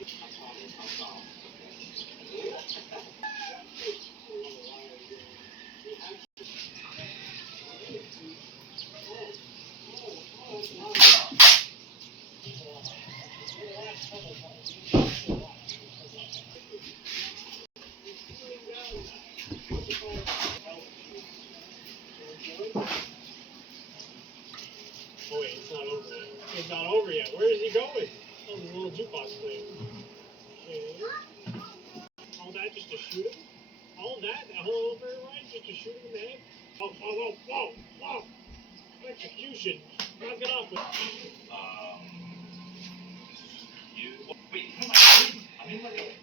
Oh wait, it's not over yet. It's not over yet. Where is he going? Oh, the little jukebox thing. Okay. All that just to shoot him? All that whole override just to shoot him in the head? Oh, whoa, whoa, whoa! Execution. Knock it off with. You. Wait, come on. I mean, like.